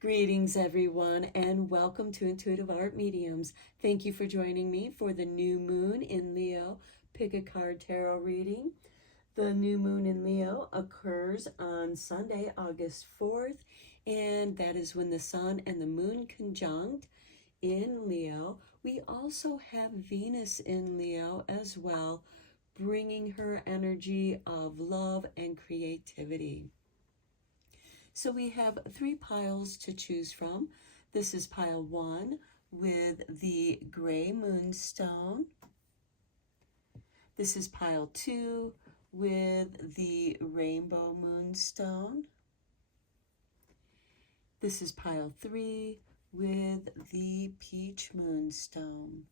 Greetings, everyone, and welcome to Intuitive Art Mediums. Thank you for joining me for the new moon in Leo Pick a Card Tarot reading. The new moon in Leo occurs on Sunday, August 4th, and that is when the sun and the moon conjunct in Leo. We also have Venus in Leo as well, bringing her energy of love and creativity. So we have three piles to choose from. This is pile 1 with the gray moonstone. This is pile 2 with the rainbow moonstone. This is pile 3 with the peach moonstone.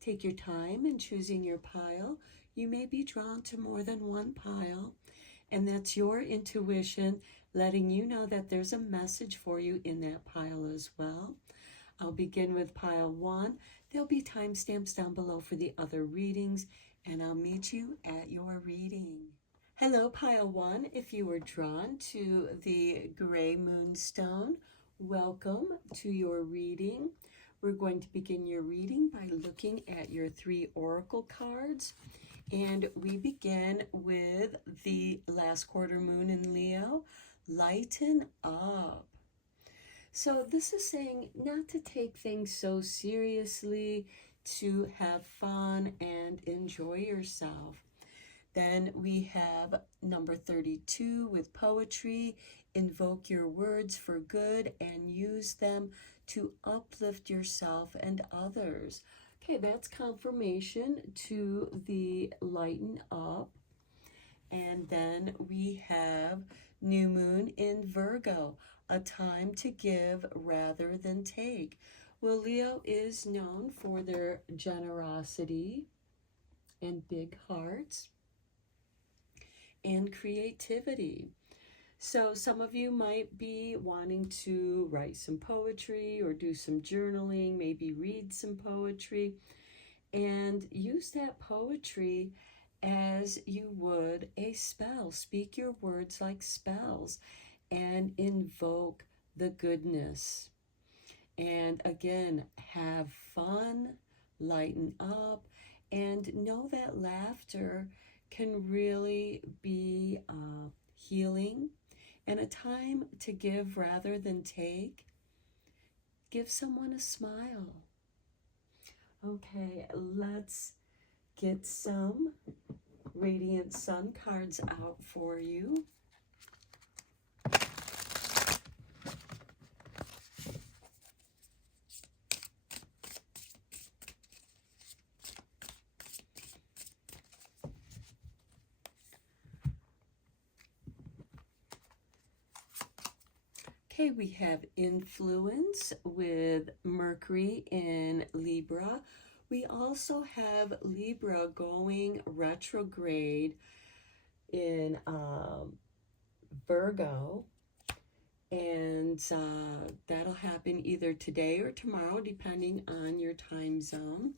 Take your time in choosing your pile. You may be drawn to more than one pile, and that's your intuition letting you know that there's a message for you in that pile as well. I'll begin with pile 1. There'll be timestamps down below for the other readings, and I'll meet you at your reading. Hello, pile 1. If you were drawn to the gray moonstone, welcome to your reading. We're going to begin your reading by looking at your 3 oracle cards. And we begin with the last quarter moon in Leo. Lighten up. So this is saying not to take things so seriously, to have fun and enjoy yourself. Then we have number 32 with poetry. Invoke your words for good and use them to uplift yourself and others. Okay, that's confirmation to the lighten up. And then we have new moon in Virgo, a time to give rather than take. Well, Leo is known for their generosity and big hearts and creativity. So some of you might be wanting to write some poetry or do some journaling, maybe read some poetry, and use that poetry as you would a spell. Speak your words like spells and invoke the goodness. And again, have fun, lighten up, and know that laughter can really be healing and a time to give rather than take. Give someone a smile. Okay, let's get some Radiant Sun cards out for you. Okay, we have influence with Mercury in Libra. We also have Libra going retrograde in Virgo, and that'll happen either today or tomorrow, depending on your time zone.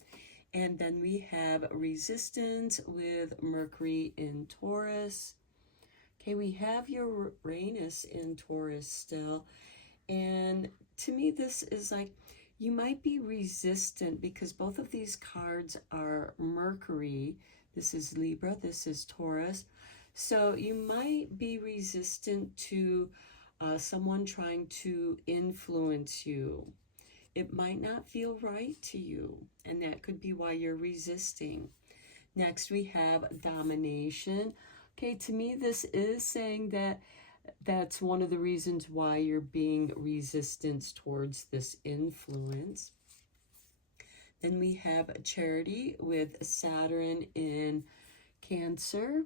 And then we have resistance with Mercury in Taurus. Okay, we have your Uranus in Taurus still. And to me, this is like, you might be resistant because both of these cards are Mercury. This is Libra, this is Taurus. So you might be resistant to someone trying to influence you. It might not feel right to you, and that could be why you're resisting. Next, we have domination. Okay, to me, this is saying that that's one of the reasons why you're being resistant towards this influence. Then we have charity with Saturn in Cancer.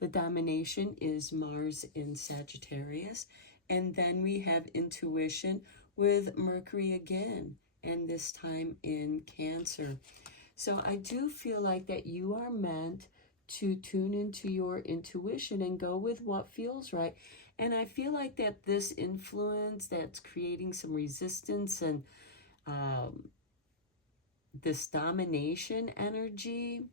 The domination is Mars in Sagittarius. And then we have intuition with Mercury again, and this time in Cancer. So I do feel like that you are meant to tune into your intuition and go with what feels right. And I feel like that this influence that's creating some resistance and this domination energy.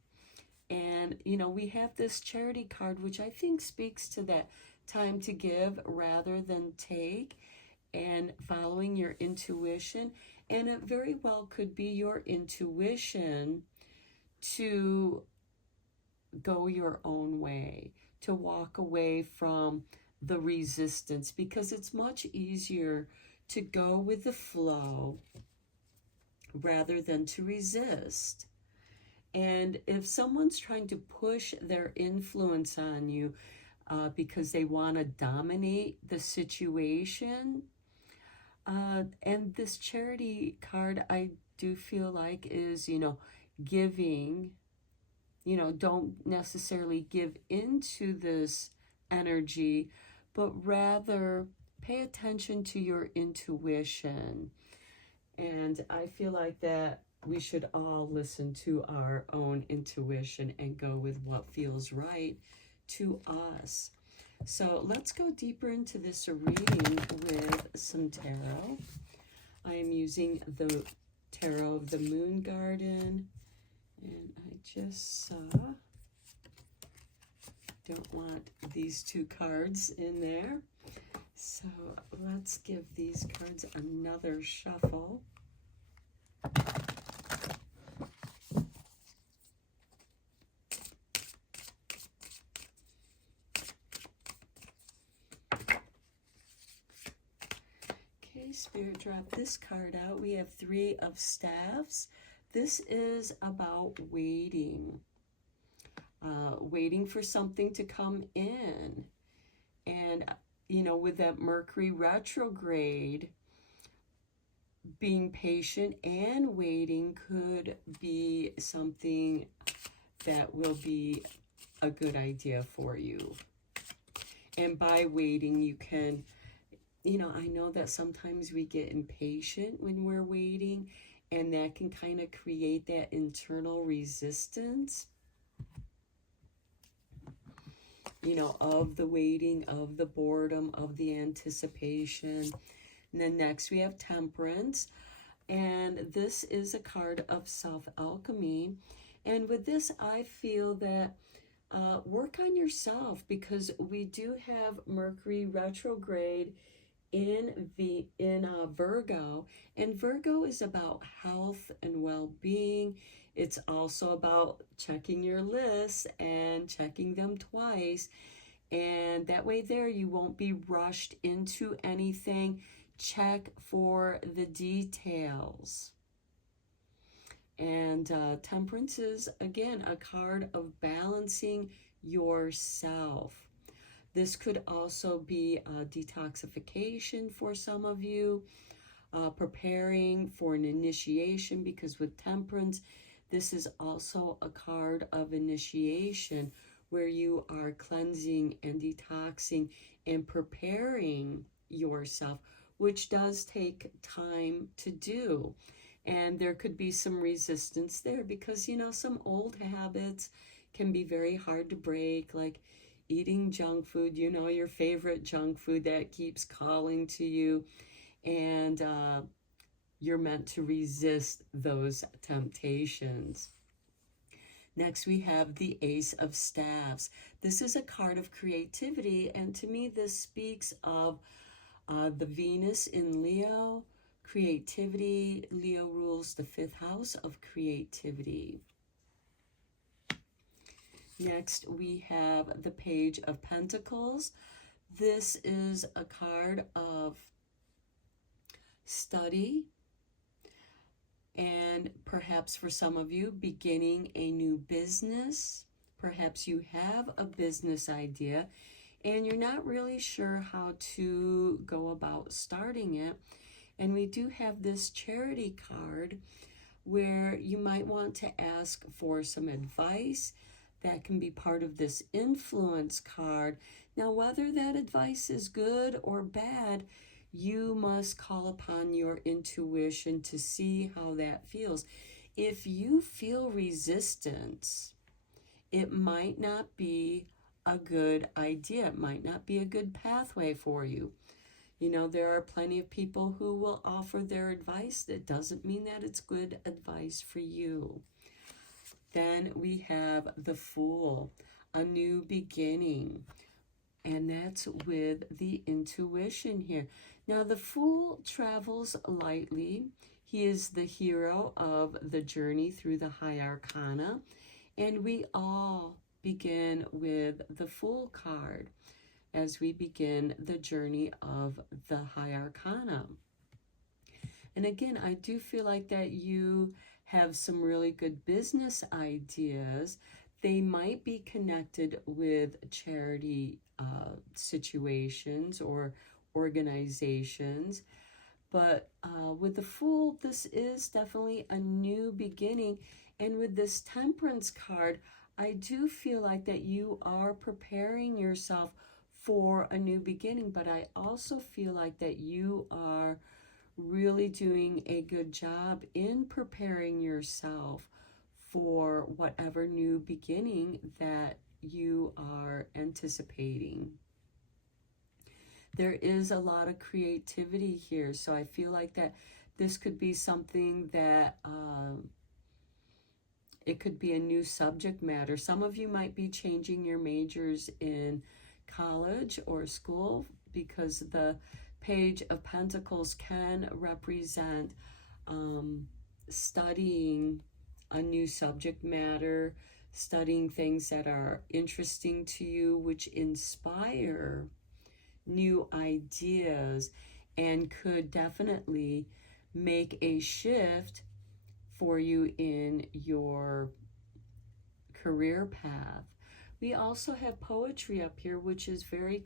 And, you know, we have this charity card, which I think speaks to that time to give rather than take. and following your intuition. And it very well could be your intuition to go your own way, to walk away from the resistance, because it's much easier to go with the flow rather than to resist. And if someone's trying to push their influence on you because they want to dominate the situation, and this charity card, I do feel like is, giving, don't necessarily give into this energy, but rather pay attention to your intuition. And I feel like that we should all listen to our own intuition and go with what feels right to us. So let's go deeper into this reading with some tarot. I am using the Tarot of the Moon Garden, and I just saw, don't want these two cards in there. So let's give these cards another shuffle. Okay, Spirit, drop this card out. We have 3 of Staffs. This is about waiting. Waiting for something to come in. And, with that Mercury retrograde, being patient and waiting could be something that will be a good idea for you. And by waiting, you can, I know that sometimes we get impatient when we're waiting, and that can kind of create that internal resistance, of the waiting, of the boredom, of the anticipation. And then next we have Temperance, and this is a card of self-alchemy. And with this, I feel that work on yourself, because we do have Mercury retrograde in Virgo, and Virgo is about health and well-being. It's also about checking your lists and checking them twice, and that way there you won't be rushed into anything. Check for the details. And Temperance is, again, a card of balancing yourself. This could also be detoxification for some of you, preparing for an initiation, because with Temperance, this is also a card of initiation, where you are cleansing and detoxing and preparing yourself, which does take time to do. And there could be some resistance there, because, some old habits can be very hard to break, like eating junk food, your favorite junk food that keeps calling to you, and you're meant to resist those temptations. Next, we have the Ace of Staffs. This is a card of creativity, and to me, this speaks of the Venus in Leo, creativity. Leo rules the 5th house of creativity. Next, we have the Page of Pentacles. This is a card of study, and perhaps for some of you, beginning a new business. Perhaps you have a business idea and you're not really sure how to go about starting it. And we do have this charity card where you might want to ask for some advice. That can be part of this influence card. Now, whether that advice is good or bad, you must call upon your intuition to see how that feels. If you feel resistance, it might not be a good idea. It might not be a good pathway for you. There are plenty of people who will offer their advice. That doesn't mean that it's good advice for you. Then we have the Fool, a new beginning. And that's with the intuition here. Now, the Fool travels lightly. He is the hero of the journey through the High Arcana, and we all begin with the Fool card as we begin the journey of the High Arcana. And again, I do feel like that you have some really good business ideas. They might be connected with charity situations or organizations. But with the Fool, this is definitely a new beginning. And with this Temperance card, I do feel like that you are preparing yourself for a new beginning. But I also feel like that you are really doing a good job in preparing yourself for whatever new beginning that you are anticipating. There is a lot of creativity here, so I feel like that this could be something that it could be a new subject matter. Some of you might be changing your majors in college or school, because the Page of Pentacles can represent studying a new subject matter, studying things that are interesting to you, which inspire new ideas and could definitely make a shift for you in your career path. We also have poetry up here, which is very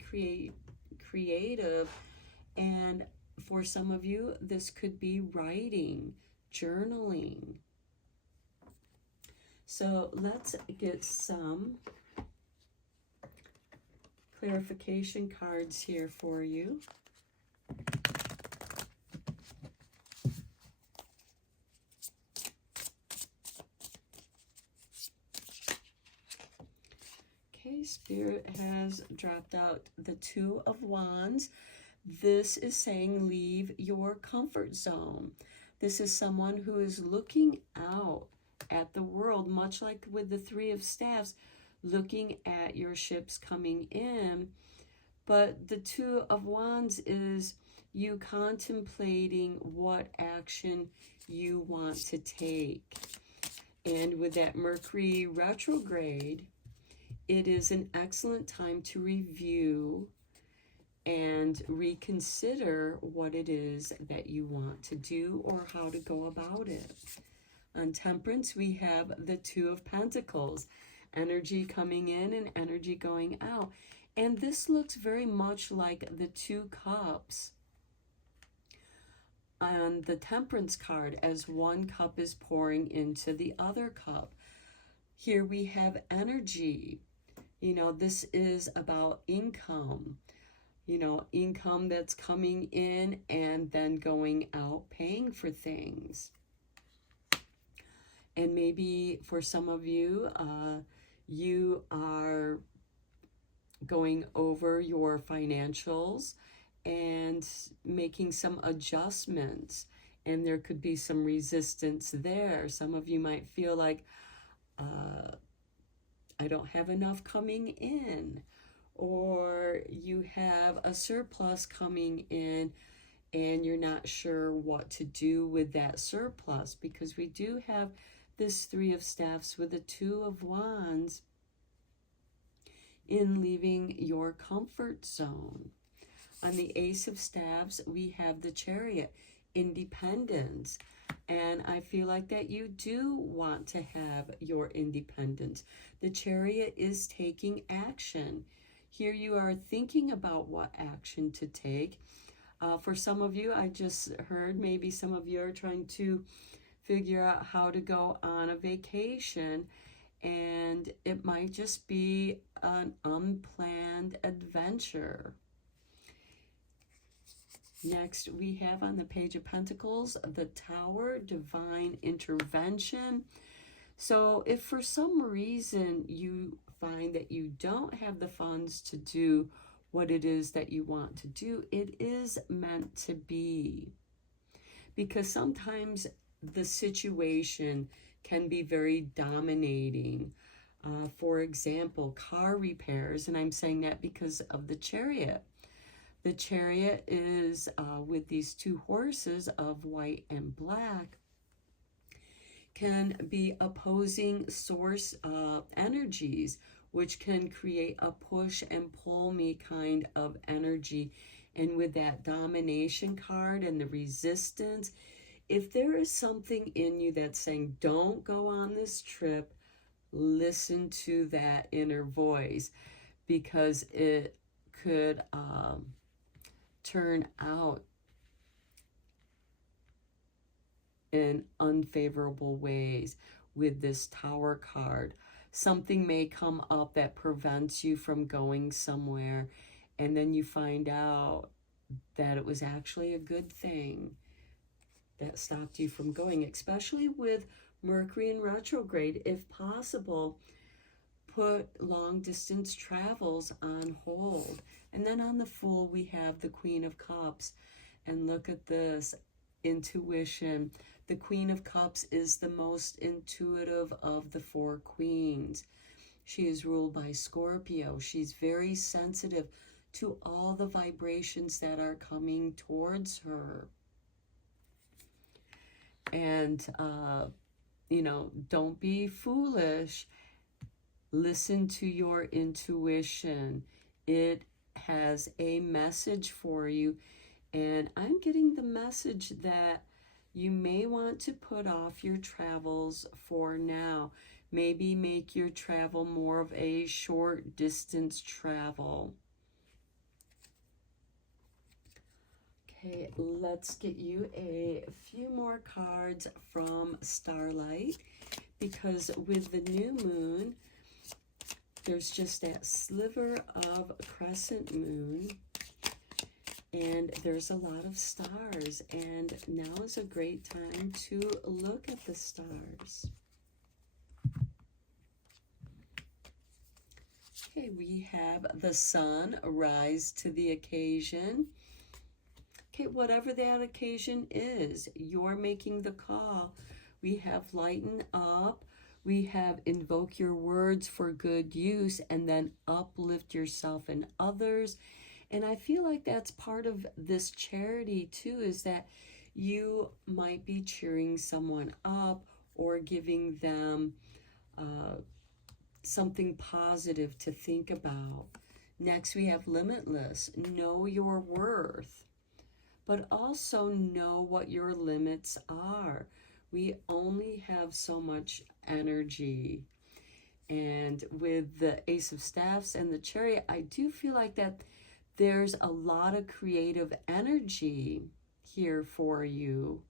creative, and for some of you, this could be writing, journaling. So let's get some clarification cards here for you. Okay, Spirit has dropped out the Two of Wands. This is saying leave your comfort zone. This is someone who is looking out at the world, much like with the Three of Staffs, looking at your ships coming in. But the Two of Wands is you contemplating what action you want to take. And with that Mercury retrograde, it is an excellent time to review and reconsider what it is that you want to do or how to go about it. On Temperance, we have the Two of Pentacles, energy coming in and energy going out. And this looks very much like the Two Cups on the Temperance card, as one cup is pouring into the other cup. Here we have energy. You know, this is about income. You know, income that's coming in and then going out, paying for things. And maybe for some of you, you are going over your financials and making some adjustments. And there could be some resistance there. Some of you might feel like, I don't have enough coming in. Or you have a surplus coming in and you're not sure what to do with that surplus, because we do have this Three of Staffs with the Two of Wands in leaving your comfort zone. On the Ace of Staffs, we have the Chariot, independence. And I feel like that you do want to have your independence. The Chariot is taking action. Here you are thinking about what action to take. For some of you, I just heard maybe some of you are trying to figure out how to go on a vacation, and it might just be an unplanned adventure. Next, we have on the Page of Pentacles, the Tower, divine intervention. So if for some reason you find that you don't have the funds to do what it is that you want to do, it is meant to be. Because sometimes the situation can be very dominating. For example, car repairs, and I'm saying that because of the Chariot. The Chariot is with these two horses of white and black, can be opposing source energies, which can create a push and pull me kind of energy. And with that domination card and the resistance, if there is something in you that's saying, don't go on this trip, listen to that inner voice, because it could turn out in unfavorable ways with this Tower card. Something may come up that prevents you from going somewhere, and then you find out that it was actually a good thing that stopped you from going, especially with Mercury in retrograde. If possible, put long distance travels on hold. And then on the Fool, we have the Queen of Cups. And look at this, intuition. The Queen of Cups is the most intuitive of the four queens. She is ruled by Scorpio. She's very sensitive to all the vibrations that are coming towards her. And, you know, don't be foolish. Listen to your intuition. It has a message for you. And I'm getting the message that you may want to put off your travels for now. Maybe make your travel more of a short distance travel. Okay, let's get you a few more cards from Starlight, because with the new moon, there's just that sliver of crescent moon, and there's a lot of stars, and now is a great time to look at the stars. Okay, we have the sun rise to the occasion. Okay, whatever that occasion is, you're making the call. We have lighten up. We have invoke your words for good use, and then uplift yourself and others. And I feel like that's part of this charity too, is that you might be cheering someone up or giving them something positive to think about. Next, we have limitless. Know your worth, but also know what your limits are. We only have so much energy. And with the Ace of Staffs and the Chariot, I do feel like that there's a lot of creative energy here for you.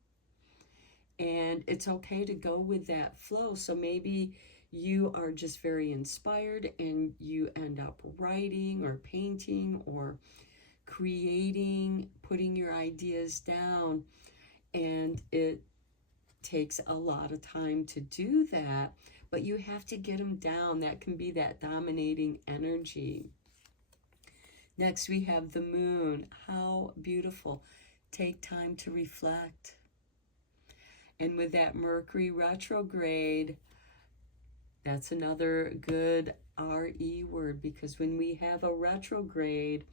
And it's okay to go with that flow. So maybe you are just very inspired and you end up writing or painting or creating, putting your ideas down, and it takes a lot of time to do that, but you have to get them down. That can be that dominating energy. Next, we have the moon. How beautiful. Take time to reflect. And with that Mercury retrograde, that's another good RE word, because when we have a retrograde,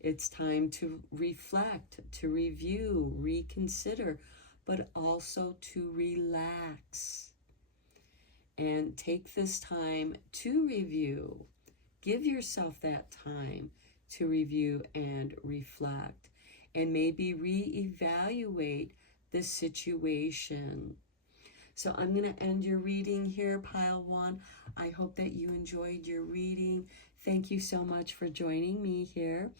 it's time to reflect, to review, reconsider, but also to relax. And take this time to review. Give yourself that time to review and reflect, and maybe reevaluate the situation. So I'm going to end your reading here, Pile 1. I hope that you enjoyed your reading. Thank you so much for joining me here.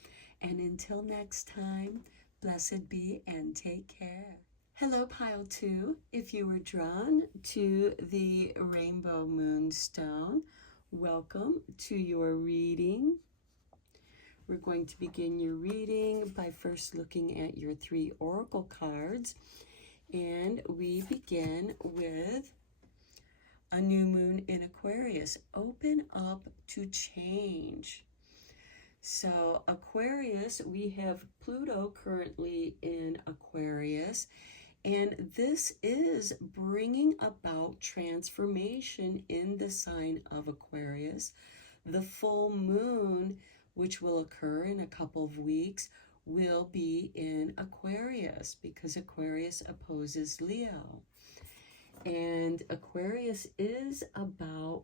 And until next time, blessed be and take care. Hello, Pile 2. If you were drawn to the Rainbow Moonstone, welcome to your reading. We're going to begin your reading by first looking at your 3 oracle cards. And we begin with a new moon in Aquarius. Open up to change. So Aquarius, we have Pluto currently in Aquarius, and this is bringing about transformation in the sign of Aquarius. The full moon, which will occur in a couple of weeks, will be in Aquarius because Aquarius opposes Leo. And Aquarius is about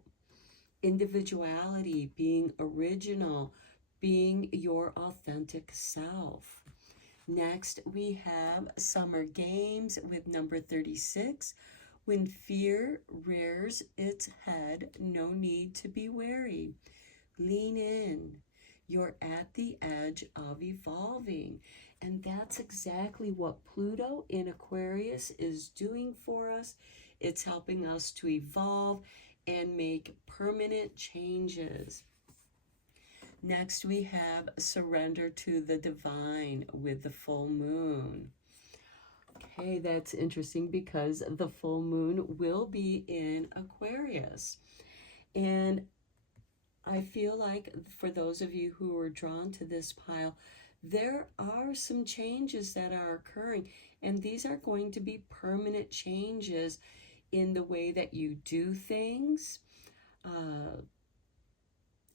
individuality, being original, being your authentic self. Next, we have Summer Games with number 36. When fear rears its head, no need to be wary. Lean in. You're at the edge of evolving. And that's exactly what Pluto in Aquarius is doing for us. It's helping us to evolve and make permanent changes. Next, we have Surrender to the Divine with the full moon. Okay, that's interesting because the full moon will be in Aquarius. And I feel like for those of you who are drawn to this pile, there are some changes that are occurring, and these are going to be permanent changes in the way that you do things.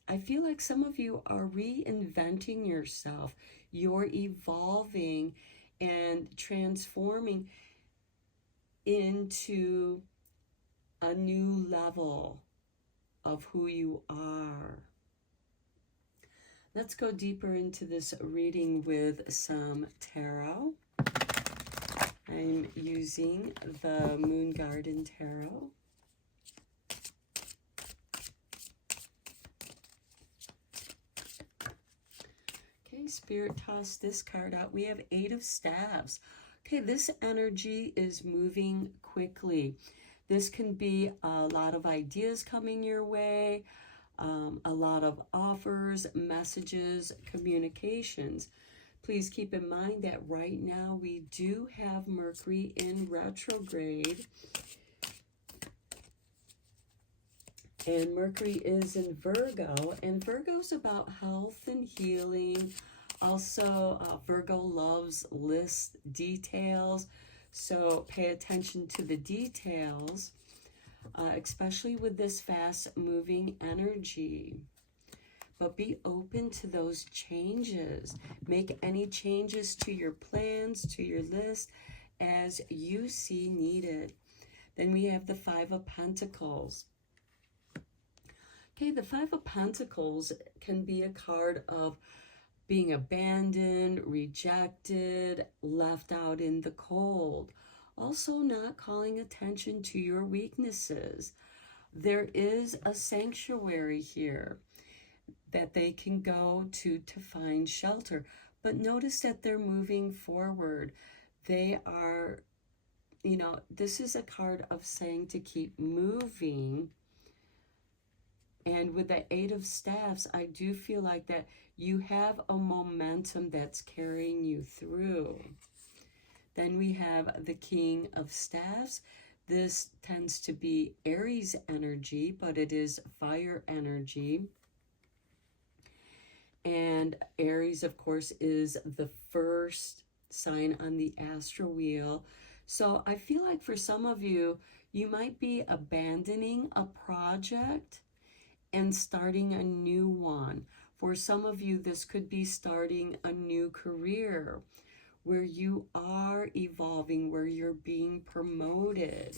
I feel like some of you are reinventing yourself. You're evolving and transforming into a new level of who you are. Let's go deeper into this reading with some tarot. I'm using the Moon Garden Tarot. Okay, Spirit tossed this card out. We have 8 of Staves. Okay, this energy is moving quickly. This can be a lot of ideas coming your way, a lot of offers, messages, communications. Please keep in mind that right now we do have Mercury in retrograde. And Mercury is in Virgo, and Virgo's about health and healing. Also, Virgo loves list details, so pay attention to the details, especially with this fast-moving energy. But be open to those changes. Make any changes to your plans, to your list, as you see needed. Then we have the 5 of Pentacles. Okay, the 5 of Pentacles can be a card of being abandoned, rejected, left out in the cold. Also not calling attention to your weaknesses. There is a sanctuary here that they can go to find shelter. But notice that they're moving forward. They are, this is a card of saying to keep moving. And with the 8 of Staves, I do feel like that you have a momentum that's carrying you through. Then we have the King of Staves. This tends to be Aries energy, but it is fire energy. And Aries, of course, is the first sign on the astral wheel. So I feel like for some of you, you might be abandoning a project and starting a new one. For some of you, this could be starting a new career where you are evolving, where you're being promoted.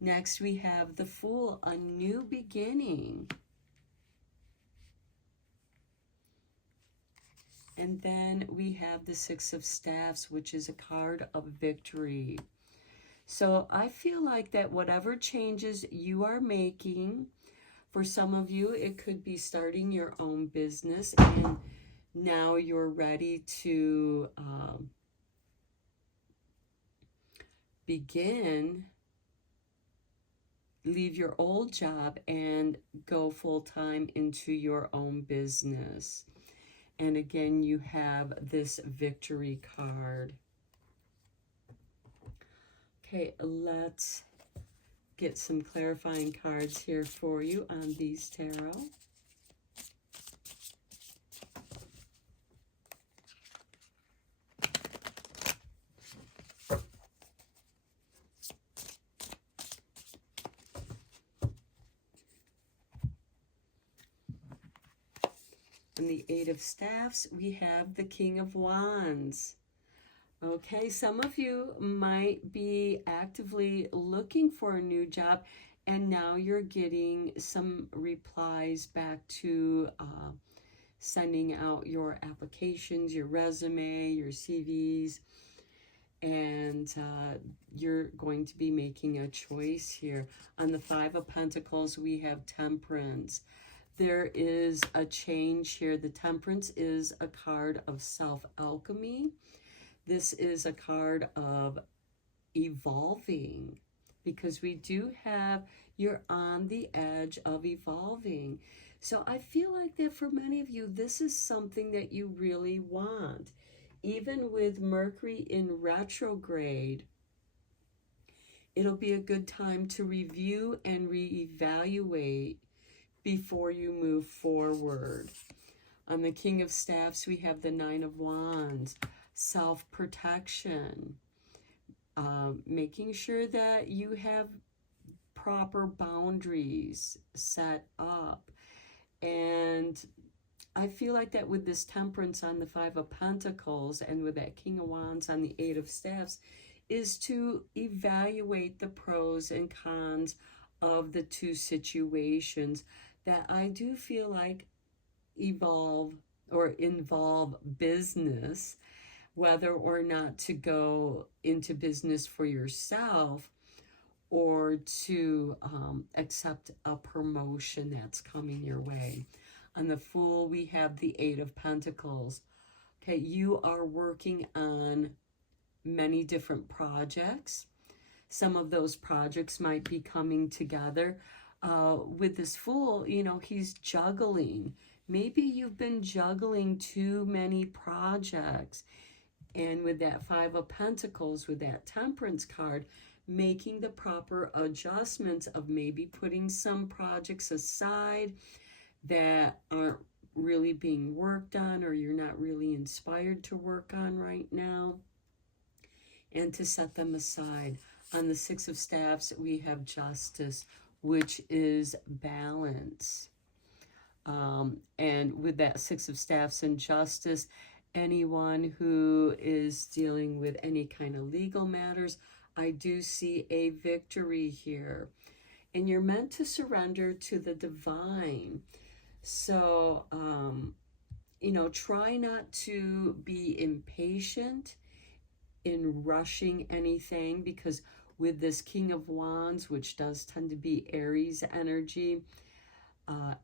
Next, we have the Fool, a new beginning. And then we have the 6 of Staves, which is a card of victory. So I feel like that whatever changes you are making, for some of you, it could be starting your own business, and now you're ready to leave your old job and go full-time into your own business. And again, you have this victory card. Okay, let's get some clarifying cards here for you on these tarot. And the Eight of Staffs, we have the King of Wands. Okay, some of you might be actively looking for a new job, and now you're getting some replies back to sending out your applications, your resume, your CVs, and you're going to be making a choice here. On the Five of Pentacles, we have Temperance. There is a change here. The Temperance is a card of self-alchemy. This is a card of evolving, because we do have, you're on the edge of evolving. So I feel like that for many of you, this is something that you really want. Even with Mercury in retrograde, it'll be a good time to review and reevaluate before you move forward. On the King of Staffs, we have the Nine of Wands, self-protection, making sure that you have proper boundaries set up. And I feel like that with this Temperance on the Five of Pentacles and with that King of Wands on the Eight of Staffs is to evaluate the pros and cons of the two situations that I do feel like involve business, whether or not to go into business for yourself or to accept a promotion that's coming your way. On the Fool, we have the Eight of Pentacles. Okay, you are working on many different projects. Some of those projects might be coming together. With this Fool, you know, he's juggling. Maybe you've been juggling too many projects. And with that Five of Pentacles, with that Temperance card, making the proper adjustments of maybe putting some projects aside that aren't really being worked on, or you're not really inspired to work on right now, and to set them aside. On the Six of Staffs, we have Justice, which is balance. And with that Six of Staffs and Justice, anyone who is dealing with any kind of legal matters, I do see a victory here. And you're meant to surrender to the divine. So, you know, try not to be impatient in rushing anything, because with this King of Wands, which does tend to be Aries energy,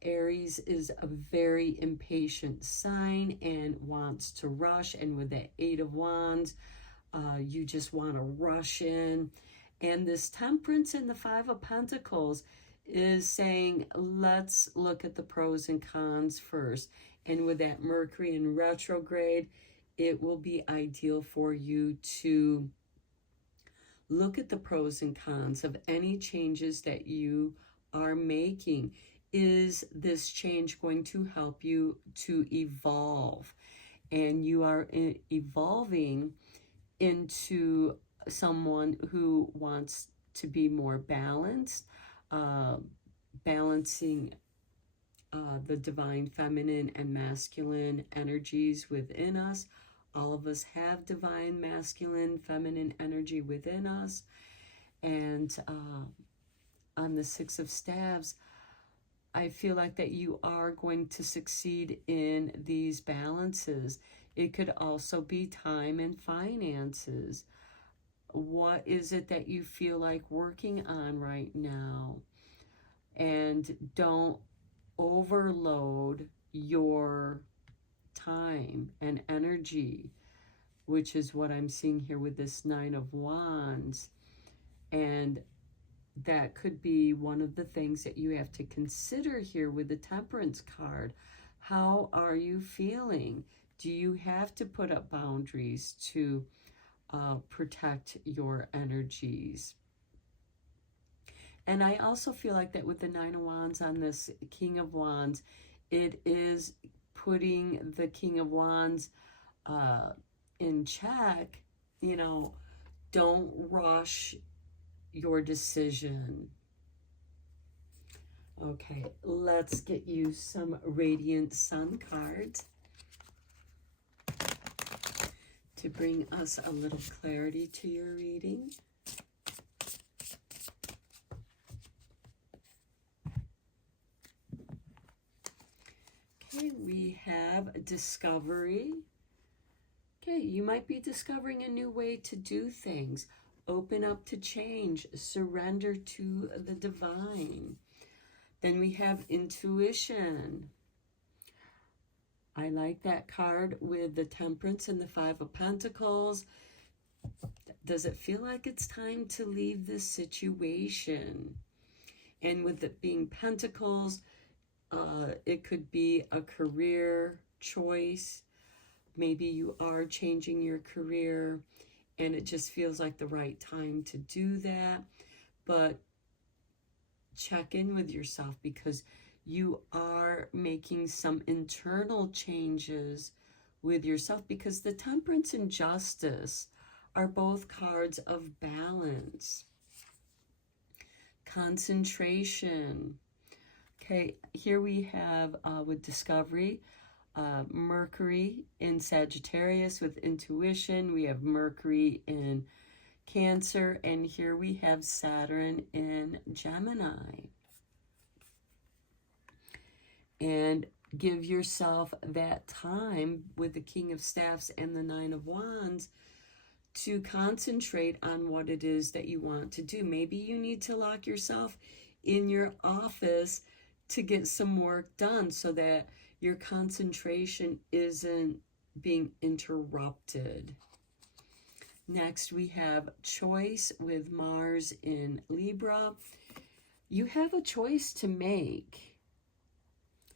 Aries is a very impatient sign and wants to rush. And with that Eight of Wands, you just want to rush in. And this Temperance and the Five of Pentacles is saying, let's look at the pros and cons first. And with that Mercury in retrograde, it will be ideal for you to look at the pros and cons of any changes that you are making. Is this change going to help you to evolve? And you are evolving into someone who wants to be more balanced, balancing the divine feminine and masculine energies within us. All of us have divine masculine feminine energy within us. And on the Six of Staves, I feel like that you are going to succeed in these balances. It could also be time and finances. What is it that you feel like working on right now? And don't overload your time and energy, which is what I'm seeing here with this Nine of Wands. And that could be one of the things that you have to consider here with the Temperance card. How are you feeling? Do you have to put up boundaries to protect your energies? And I also feel like that with the Nine of Wands on this King of Wands, it is putting the King of Wands in check. You know, don't rush your decision. Okay, let's get you some Radiant Sun cards to bring us a little clarity to your reading. Okay, we have discovery. Okay, you might be discovering a new way to do things. Open up to change. Surrender to the divine. Then we have intuition. I like that card with the Temperance and the Five of Pentacles. Does it feel like it's time to leave this situation? And with it being Pentacles, it could be a career choice. Maybe you are changing your career and it just feels like the right time to do that. But check in with yourself, because you are making some internal changes with yourself, because the Temperance and Justice are both cards of balance. Concentration. Okay, here we have with discovery, Mercury in Sagittarius with intuition. We have Mercury in Cancer, and here we have Saturn in Gemini. And give yourself that time with the King of Staffs and the Nine of Wands to concentrate on what it is that you want to do. Maybe you need to lock yourself in your office to get some work done so that your concentration isn't being interrupted. Next, we have choice with Mars in Libra. You have a choice to make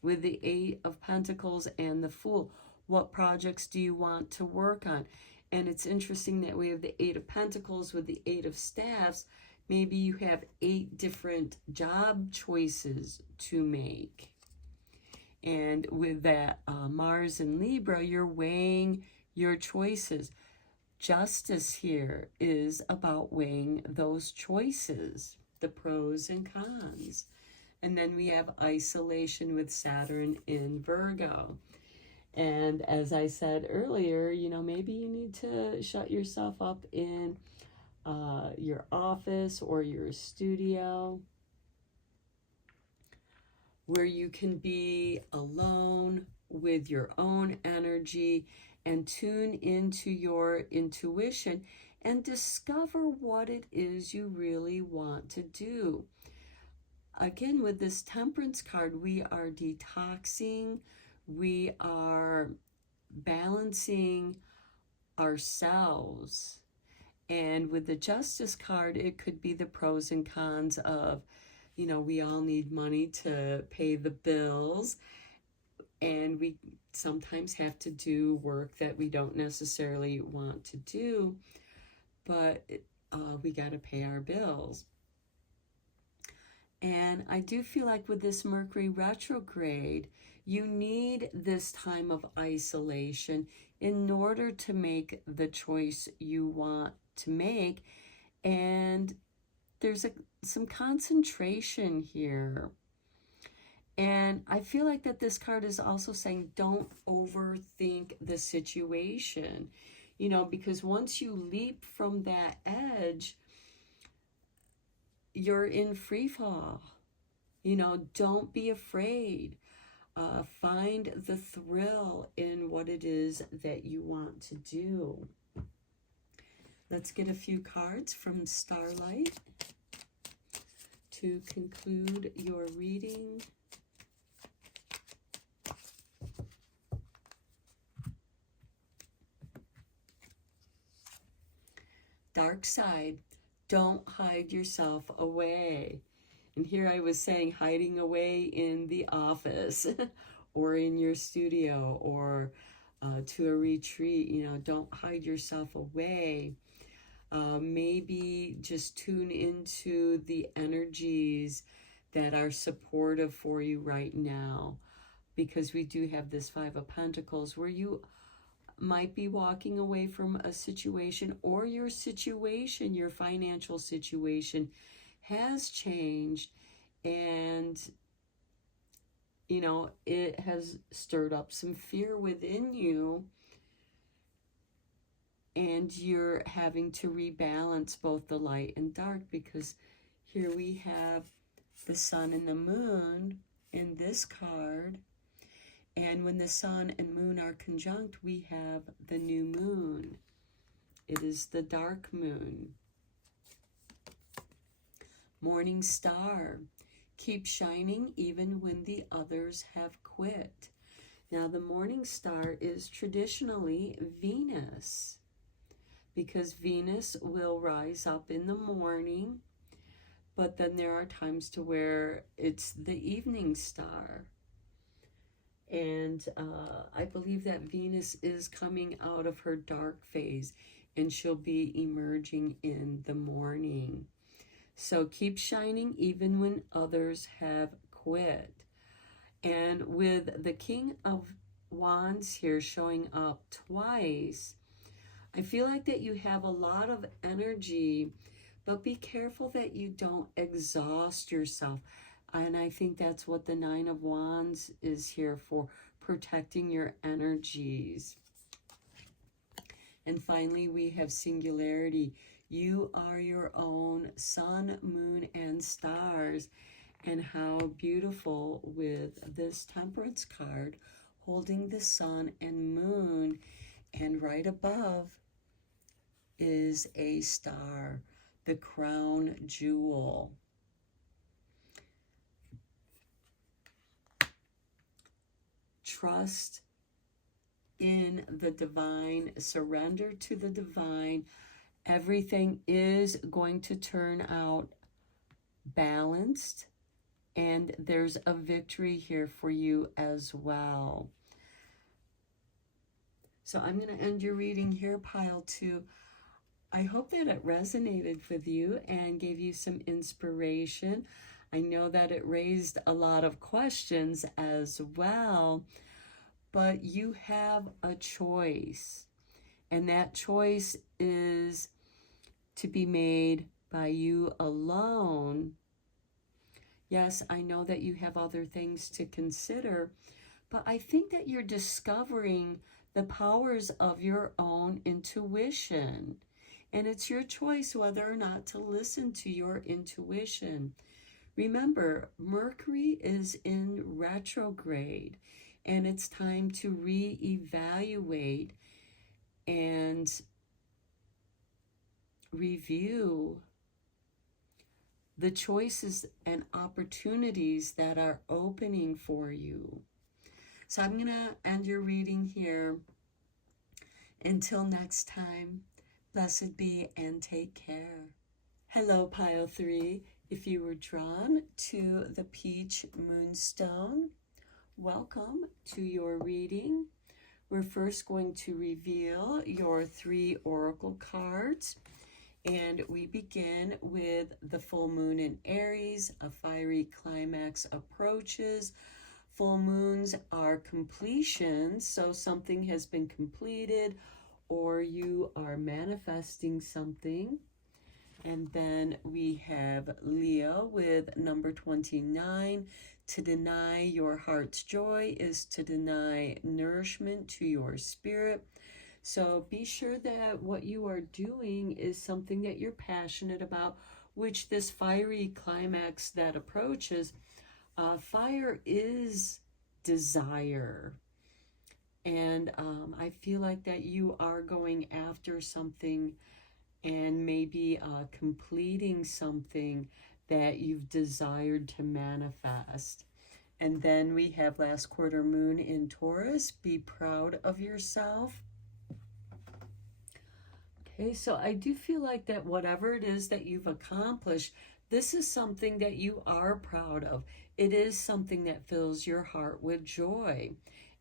with the Eight of Pentacles and the Fool. What projects do you want to work on? And it's interesting that we have the Eight of Pentacles with the Eight of Staffs. Maybe you have 8 different job choices to make. And with that Mars in Libra, you're weighing your choices. Justice here is about weighing those choices, the pros and cons. And then we have isolation with Saturn in Virgo. And as I said earlier, you know, maybe you need to shut yourself up in your office or your studio where you can be alone with your own energy and tune into your intuition and discover what it is you really want to do. Again, with this Temperance card, we are detoxing, we are balancing ourselves. And with the Justice card, it could be the pros and cons of, you know, we all need money to pay the bills, and we sometimes have to do work that we don't necessarily want to do, but we got to pay our bills. And I do feel like with this Mercury retrograde, you need this time of isolation in order to make the choice you want to make. And there's some concentration here. And I feel like that this card is also saying don't overthink the situation, you know, because once you leap from that edge, you're in free fall. You know, don't be afraid. Find the thrill in what it is that you want to do. Let's get a few cards from Starlight to conclude your reading. Dark side, don't hide yourself away. And here I was saying hiding away in the office or in your studio or to a retreat. You know, don't hide yourself away. Maybe just tune into the energies that are supportive for you right now, because we do have this Five of Pentacles where you might be walking away from a situation, or your situation, your financial situation has changed, and you know, it has stirred up some fear within you, and you're having to rebalance both the light and dark, because here we have the sun and the moon in this card. And when the sun and moon are conjunct, we have the new moon. It is the dark moon. Morning star. Keep shining even when the others have quit. Now, the morning star is traditionally Venus, because Venus will rise up in the morning, but then there are times to where it's the evening star. And I believe that Venus is coming out of her dark phase, and she'll be emerging in the morning. So keep shining even when others have quit. And with the King of Wands here showing up twice, I feel like that you have a lot of energy, but be careful that you don't exhaust yourself. And I think that's what the Nine of Wands is here for, protecting your energies. And finally, we have singularity. You are your own sun, moon, and stars. And how beautiful with this Temperance card, holding the sun and moon. And right above is a star, the crown jewel. Trust in the divine, surrender to the divine. Everything is going to turn out balanced, and there's a victory here for you as well. So I'm going to end your reading here, pile 2. I hope that it resonated with you and gave you some inspiration. I know that it raised a lot of questions as well, but you have a choice, and that choice is to be made by you alone. Yes, I know that you have other things to consider, but I think that you're discovering the powers of your own intuition. And it's your choice whether or not to listen to your intuition. Remember, Mercury is in retrograde, and it's time to reevaluate and review the choices and opportunities that are opening for you. So I'm going to end your reading here. Until next time, blessed be and take care. Hello, pile 3. If you were drawn to the peach moonstone, welcome to your reading. We're first going to reveal your 3 oracle cards. And we begin with the full moon in Aries. A fiery climax approaches. Full moons are completions, so something has been completed or you are manifesting something. And then we have Leo with number 29. To deny your heart's joy is to deny nourishment to your spirit. So be sure that what you are doing is something that you're passionate about, which this fiery climax that approaches, fire is desire. And I feel like that you are going after something and maybe completing something that you've desired to manifest. And then we have last quarter moon in Taurus. Be proud of yourself. Okay, so I do feel like that whatever it is that you've accomplished, this is something that you are proud of. It is something that fills your heart with joy.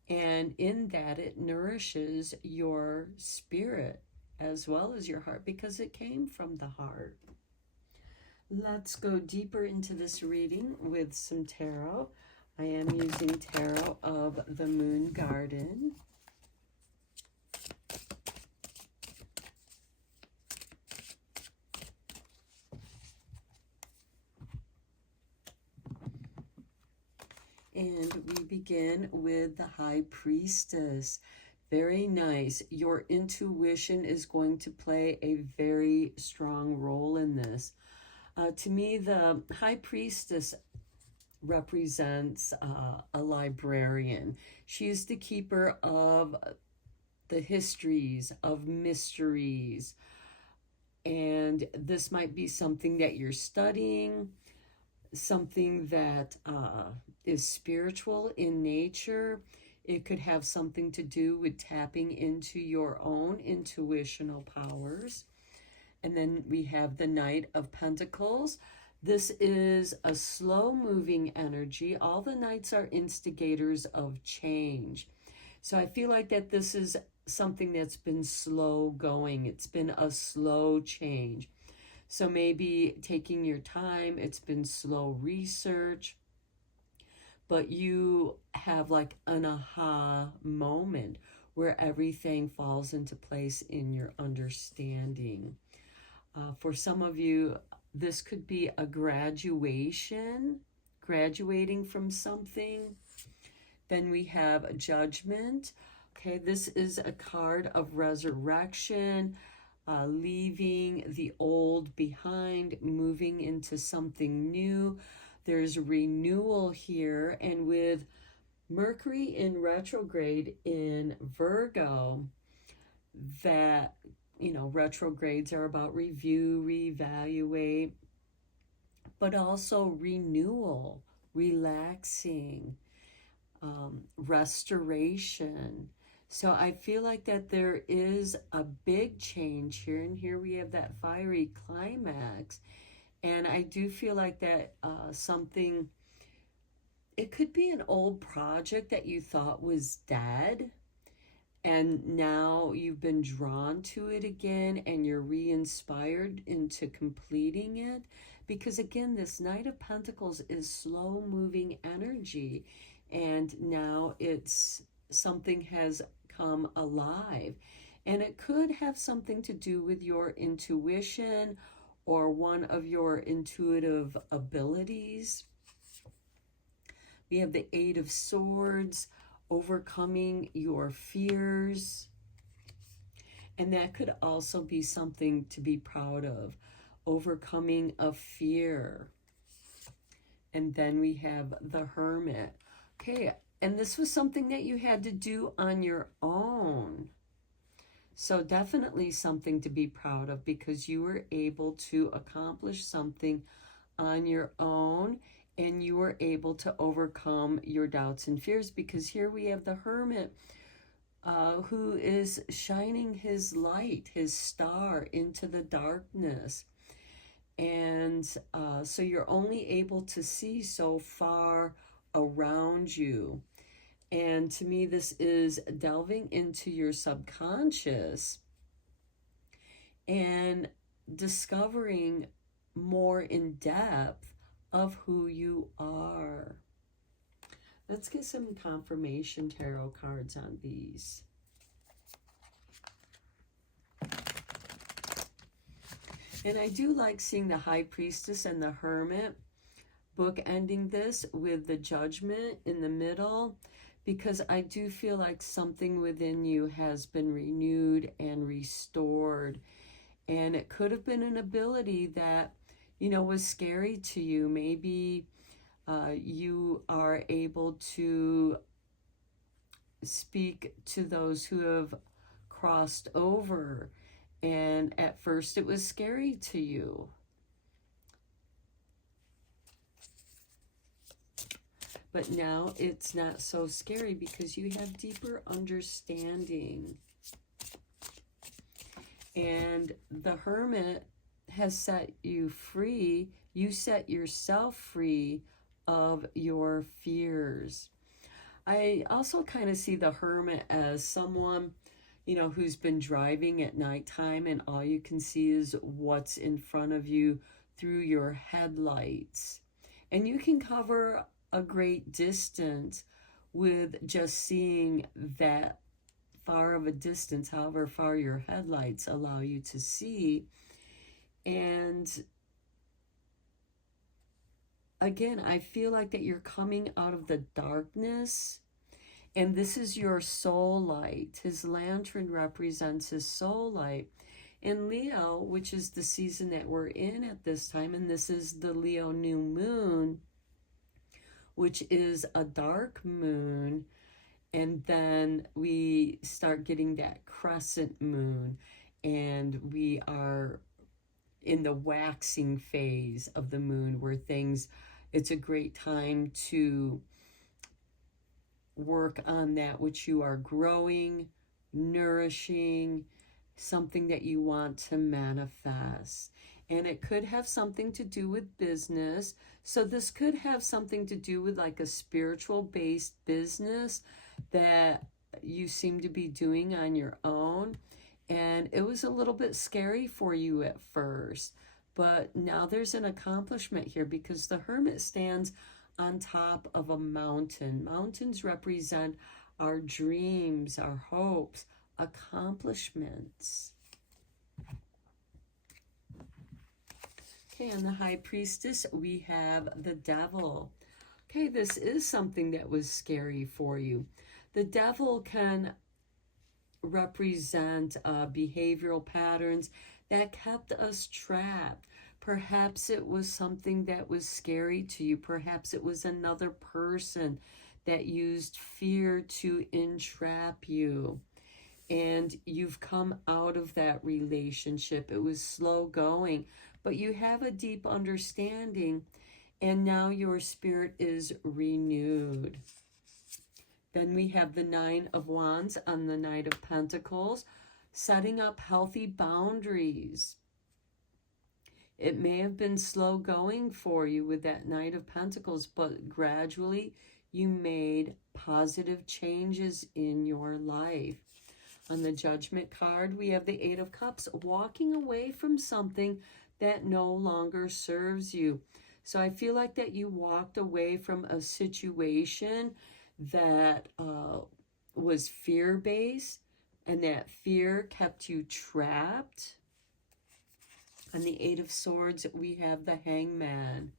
And in that, it nourishes your spirit as well as your heart, because it came from the heart. Let's go deeper into this reading with some tarot. I am using tarot of the Moon Garden. And we begin with the High Priestess. Very nice. Your intuition is going to play a very strong role in this. To me, the High Priestess represents a librarian. She's the keeper of the histories, of mysteries. And this might be something that you're studying, something that is spiritual in nature. It could have something to do with tapping into your own intuitional powers. And then we have the Knight of Pentacles. This is a slow-moving energy. All the knights are instigators of change. So I feel like that this is something that's been slow going. It's been a slow change. So maybe taking your time, it's been slow research, but you have like an aha moment where everything falls into place in your understanding. For some of you, this could be a graduation, graduating from something. Then we have Judgment. Okay, this is a card of resurrection, leaving the old behind, moving into something new. There's renewal here, and with Mercury in retrograde in Virgo, that, you know, retrogrades are about review, reevaluate, but also renewal, relaxing, restoration. So I feel like that there is a big change here, and here we have that fiery climax. And I do feel like that something, it could be an old project that you thought was dead, and now you've been drawn to it again, and you're re-inspired into completing it. Because again, this Knight of Pentacles is slow-moving energy, and now it's something has come alive. And it could have something to do with your intuition or one of your intuitive abilities. We have the Eight of Swords, overcoming your fears. And that could also be something to be proud of, overcoming a fear. And then we have the Hermit. Okay, and this was something that you had to do on your own. So definitely something to be proud of, because you were able to accomplish something on your own, and you were able to overcome your doubts and fears, because here we have the Hermit who is shining his light, his star, into the darkness. And so you're only able to see so far around you. And to me, this is delving into your subconscious and discovering more in depth of who you are. Let's get some confirmation tarot cards on these. And I do like seeing the High Priestess and the Hermit bookending this with the Judgment in the middle, because I do feel like something within you has been renewed and restored. And it could have been an ability that, you know, was scary to you. Maybe you are able to speak to those who have crossed over, and at first it was scary to you. But now it's not so scary because you have deeper understanding. And the Hermit has set you free. You set yourself free of your fears. I also kind of see the Hermit as someone, you know, who's been driving at nighttime, and all you can see is what's in front of you through your headlights. And you can cover a great distance with just seeing that far of a distance, however far your headlights allow you to see. And again, I feel like that you're coming out of the darkness, and this is your soul light. His lantern represents his soul light. In Leo, which is the season that we're in at this time, and this is the Leo new moon, which is a dark moon, and then we start getting that crescent moon, and we are in the waxing phase of the moon, where it's a great time to work on that which you are growing, nourishing, something that you want to manifest. And it could have something to do with business. So this could have something to do with like a spiritual based business that you seem to be doing on your own. And it was a little bit scary for you at first, but now there's an accomplishment here, because the Hermit stands on top of a mountain. Mountains represent our dreams, our hopes, accomplishments. Okay, on the High Priestess, we have the Devil. Okay, this is something that was scary for you. The Devil can represent behavioral patterns that kept us trapped. Perhaps it was something that was scary to you. Perhaps it was another person that used fear to entrap you. And you've come out of that relationship. It was slow going, but you have a deep understanding, and now your spirit is renewed. Then we have the Nine of Wands on the Knight of Pentacles, setting up healthy boundaries. It may have been slow going for you with that Knight of Pentacles, but gradually you made positive changes in your life. On the Judgment card, we have the Eight of Cups, walking away from something that no longer serves you. So I feel like that you walked away from a situation that was fear-based, and that fear kept you trapped. On the Eight of Swords, we have the Hangman,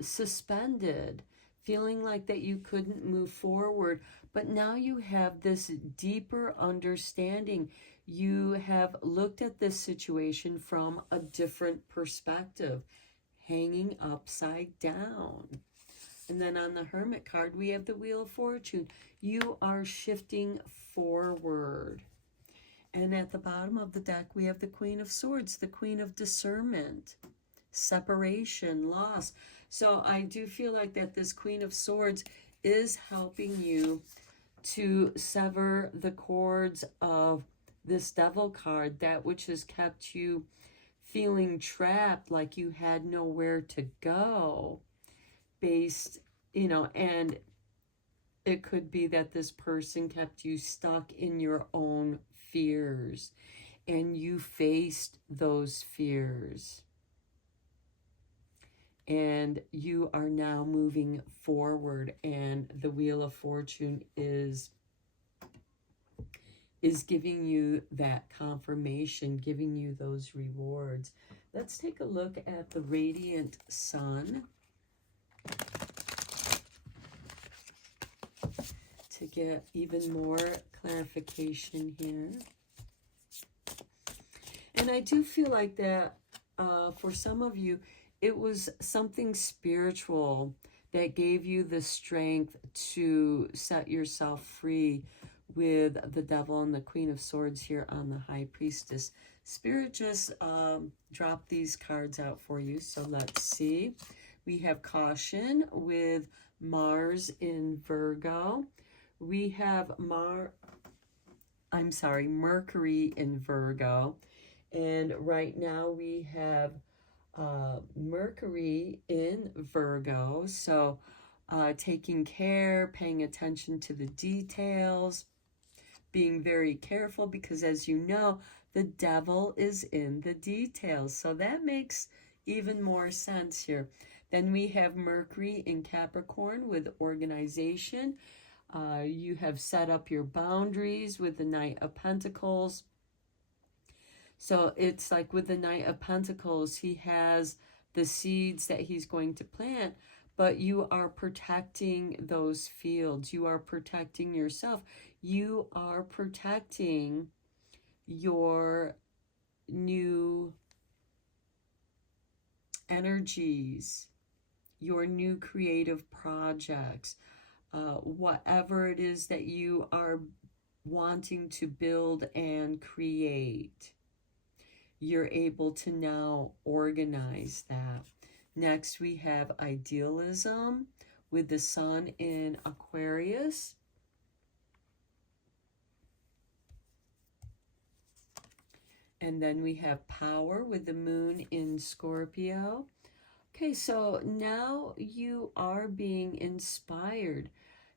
suspended, feeling like that you couldn't move forward, but now you have this deeper understanding. You have looked at this situation from a different perspective, hanging upside down. And then on the Hermit card, we have the Wheel of Fortune. You are shifting forward. And at the bottom of the deck, we have the Queen of Swords, the Queen of Discernment, separation, loss. So I do feel like that this Queen of Swords is helping you to sever the cords of this Devil card, that which has kept you feeling trapped, like you had nowhere to go. Based, and it could be that this person kept you stuck in your own fears, and you faced those fears, and you are now moving forward, and the Wheel of Fortune is giving you that confirmation, giving you those rewards. Let's take a look at the Radiant Sun to get even more clarification here. And I do feel like that for some of you, it was something spiritual that gave you the strength to set yourself free with the Devil and the Queen of Swords here on the High Priestess. Spirit just dropped these cards out for you, so let's see. We have Caution with Mars in Virgo. We have Mercury in Virgo. And right now we have Mercury in Virgo. So taking care, paying attention to the details, being very careful, because as you know, the Devil is in the details. So that makes even more sense here. Then we have Mercury in Capricorn with organization. You have set up your boundaries with the Knight of Pentacles. So it's like with the Knight of Pentacles, he has the seeds that he's going to plant, but you are protecting those fields. You are protecting yourself. You are protecting your new energies, your new creative projects, whatever it is that you are wanting to build and create. You're able to now organize that. Next, we have idealism with the sun in Aquarius. And then we have power with the moon in Scorpio. Okay, so now you are being inspired.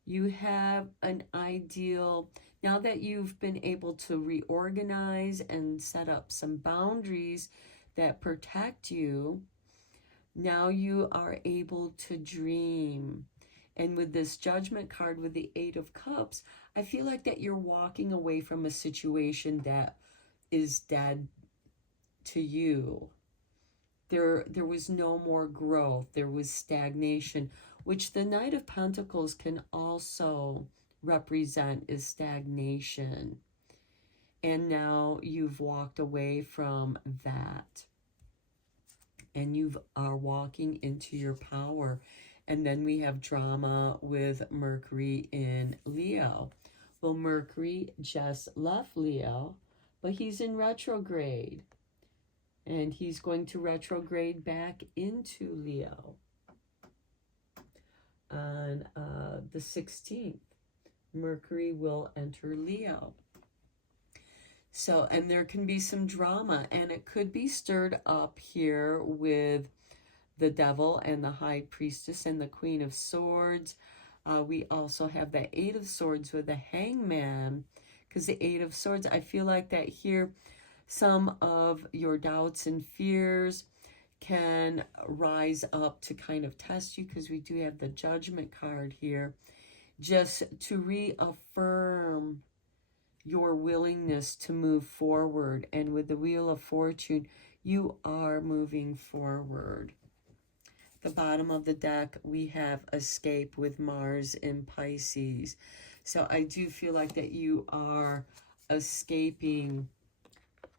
You have an ideal. Now that you've been able to reorganize and set up some boundaries that protect you, now you are able to dream. And with this Judgment card with the Eight of Cups, I feel like that you're walking away from a situation that is dead to you. There was no more growth. There was stagnation, which the Knight of Pentacles can also represent is stagnation. And now you've walked away from that. And you are walking into your power. And then we have drama with Mercury in Leo. Well, Mercury just left Leo, but he's in retrograde. And he's going to retrograde back into Leo on the 16th. Mercury will enter Leo. So, and there can be some drama, and it could be stirred up here with the Devil and the High Priestess and the Queen of Swords. We also have the Eight of Swords with the Hangman, because the Eight of Swords, I feel like that here, some of your doubts and fears can rise up to kind of test you, because we do have the Judgment card here, just to reaffirm your willingness to move forward. And with the Wheel of Fortune, you are moving forward. The bottom of the deck, we have Escape with Mars in Pisces. So I do feel like that you are escaping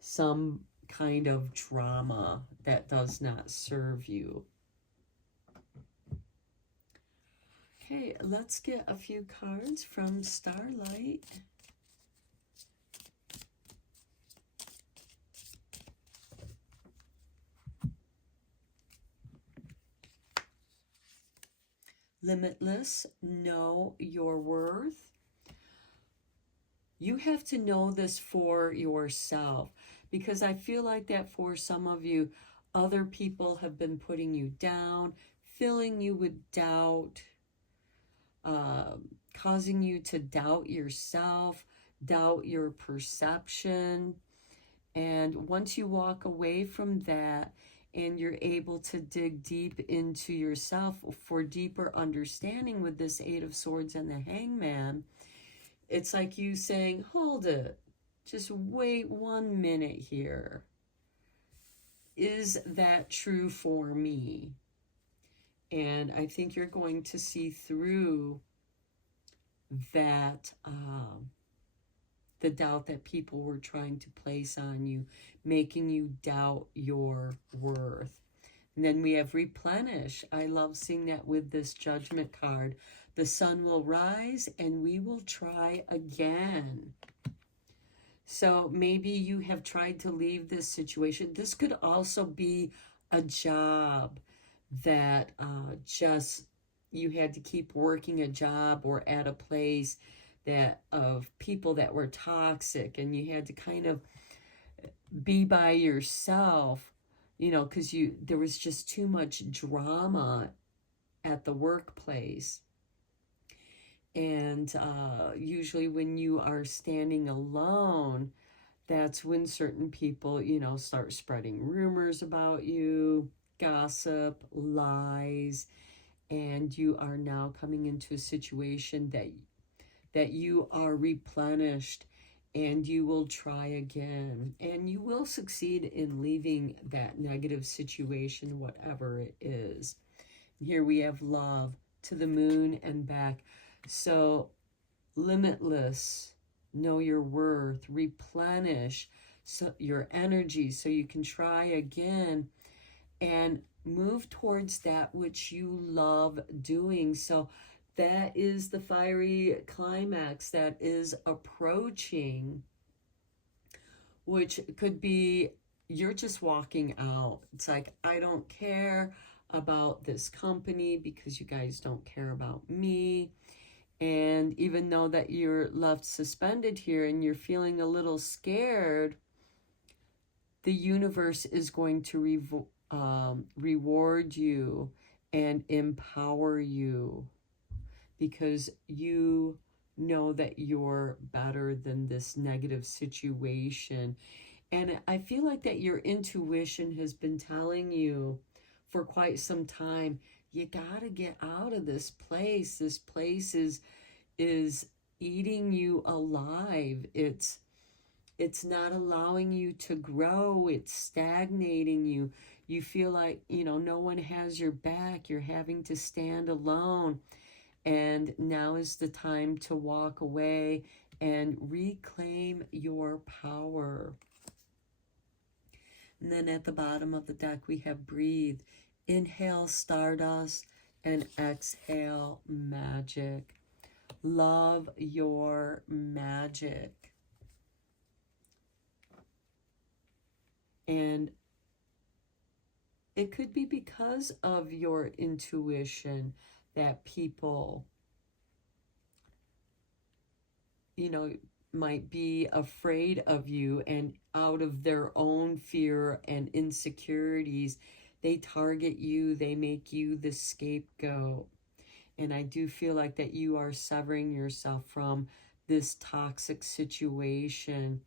some kind of drama that does not serve you. Okay, let's get a few cards from Starlight. Limitless, know your worth. You have to know this for yourself, because I feel like that for some of you, other people have been putting you down, filling you with doubt, causing you to doubt yourself, doubt your perception. And once you walk away from that and you're able to dig deep into yourself for deeper understanding with this Eight of Swords and the Hangman, it's like you saying, hold it, just wait 1 minute here. Is that true for me? And I think you're going to see through that, the doubt that people were trying to place on you, making you doubt your worth. And then we have Replenish. I love seeing that with this Judgment card. The sun will rise and we will try again. So maybe you have tried to leave this situation. This could also be a job that just you had to keep working a job, or at a place that of people that were toxic, and you had to kind of be by yourself, you know, because there was just too much drama at the workplace. And usually when you are standing alone, that's when certain people, you know, start spreading rumors about you, gossip, lies, and you are now coming into a situation that you are replenished and you will try again, and you will succeed in leaving that negative situation, whatever it is. Here we have love, to the moon and back. So limitless, know your worth, replenish your energy so you can try again and move towards that which you love doing. So that is the fiery climax that is approaching, which could be you're just walking out. It's like, I don't care about this company because you guys don't care about me. And even though that you're left suspended here and you're feeling a little scared, the universe is going to reward you and empower you, because you know that you're better than this negative situation. And I feel like that your intuition has been telling you for quite some time, you got to get out of this place. This place is eating you alive. It's not allowing you to grow. It's stagnating you. You feel like, no one has your back. You're having to stand alone. And now is the time to walk away and reclaim your power. And then at the bottom of the deck, we have breathe. Inhale stardust and exhale magic. Love your magic. And it could be because of your intuition that people, might be afraid of you, and out of their own fear and insecurities, they target you, they make you the scapegoat. And I do feel like that you are severing yourself from this toxic situation,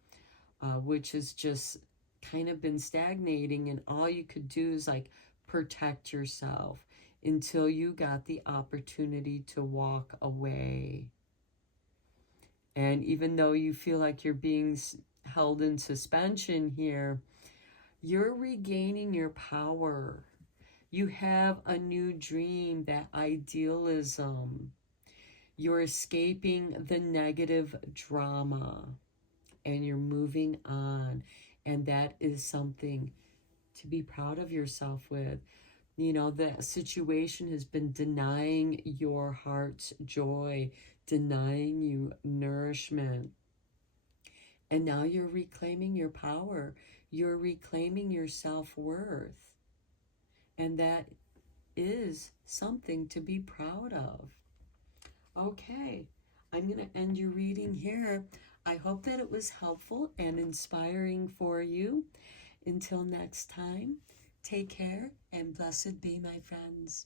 which has just kind of been stagnating, and all you could do is like protect yourself until you got the opportunity to walk away. And even though you feel like you're being held in suspension here, you're regaining your power. You have a new dream, that idealism. You're escaping the negative drama and you're moving on. And that is something to be proud of yourself with. The situation has been denying your heart's joy, denying you nourishment. And now you're reclaiming your power. You're reclaiming your self-worth. And that is something to be proud of. Okay, I'm going to end your reading here. I hope that it was helpful and inspiring for you. Until next time, take care and blessed be, my friends.